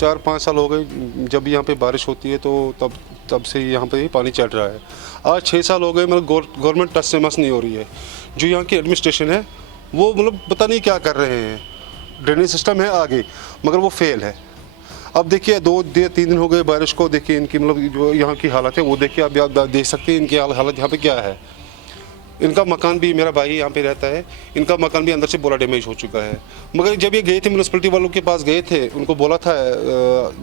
4-5 साल हो गए जब यहाँ पे बारिश होती है तो तब से यहाँ पे पानी चढ़ रहा है। आज 6 साल हो गए, मतलब गवर्नमेंट टस से मस नहीं हो रही है। जो यहाँ की एडमिनिस्ट्रेशन है वो मतलब पता नहीं क्या कर रहे हैं। ड्रेनेज सिस्टम है आगे मगर वो फेल है। अब देखिए 2-3 दिन हो गए बारिश को, देखिए इनकी मतलब जो यहाँ की हालत है वो देखिए, अब आप देख सकते हैं इनकी हालत यहाँ पे क्या है। इनका मकान भी, मेरा भाई यहाँ पे रहता है, इनका मकान भी अंदर से पूरा डैमेज हो चुका है। मगर जब ये गए थे म्यूनसिपलिटी वालों के पास गए थे, उनको बोला था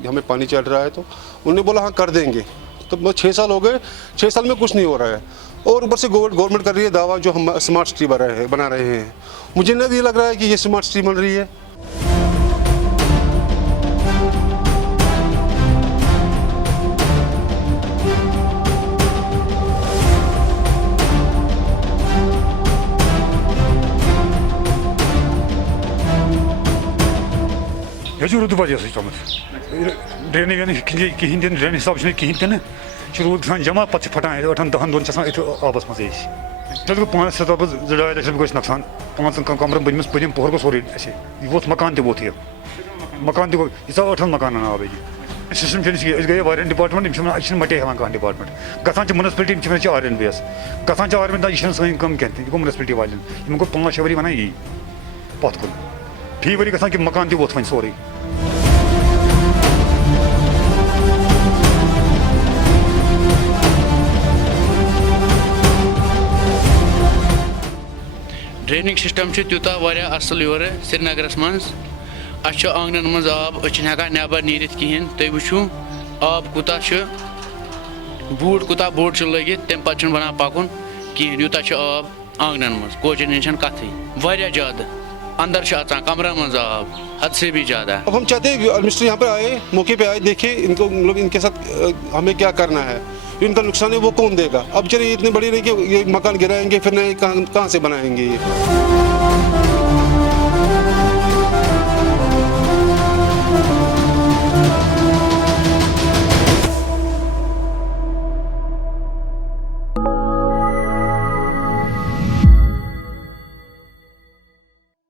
हमें पानी चढ़ रहा है, तो उन्होंने बोला हाँ कर देंगे। तो 6 साल हो गए, 6 साल में कुछ नहीं हो रहा है। और ऊपर से गवर्नमेंट कर रही है दावा जो हम स्मार्ट सिटी बना रहे हैं। मुझे नहीं लग रहा है कि ये स्मार्ट सिटी बन रही है। ये जो रुद वजह से ड्रेन वेन कहें ड्रेन हिसाब से कहें रूद ग जमा पे फटान 8-10 दिन आबस मजे गो 5-7-2 लक्ष गो नुकसान 5 कमरन बनम पम पोहर गो सोरे वो मकान तोत ये मकान तक यीचा 8 मकान आब ये सिस्टम गए वार डिपार्टमेंट मटे हेवान कह डिपार्टमेंट गसान म्यूनसिपलिटी आर एन बेस गसान आर एन यह सी कम कह गो म्यूनसिपलिटी वाले गो 5-6 वरी वन यी पत कुन फी वरी गसान कि मकान तोत वो सोरे। ड्रेनिंग सिस्टम तूत असल योर श्रीनगरस मज आंगन मज आब हेकान नबर नीरित कहें तुम वो आब कूता बूट कूता बोट लगित तम पे बना पकुन कहें यूता आब आंगन मज कोचन हज कथी वारिया ज्यादा अंदर अचान कमरा मज आब हद से भी ज़्यादा। अब हम चाहते हैं एडमिनिस्ट्रेटर यहाँ पर आए, मौके पे आए, देखे इनको, मतलब इनके साथ हमें क्या करना है, इनका नुकसान है वो कौन देगा। अब चलिए इतनी बड़ी नहीं कि ये मकान गिराएंगे फिर नहीं कहाँ से बनाएंगे ये।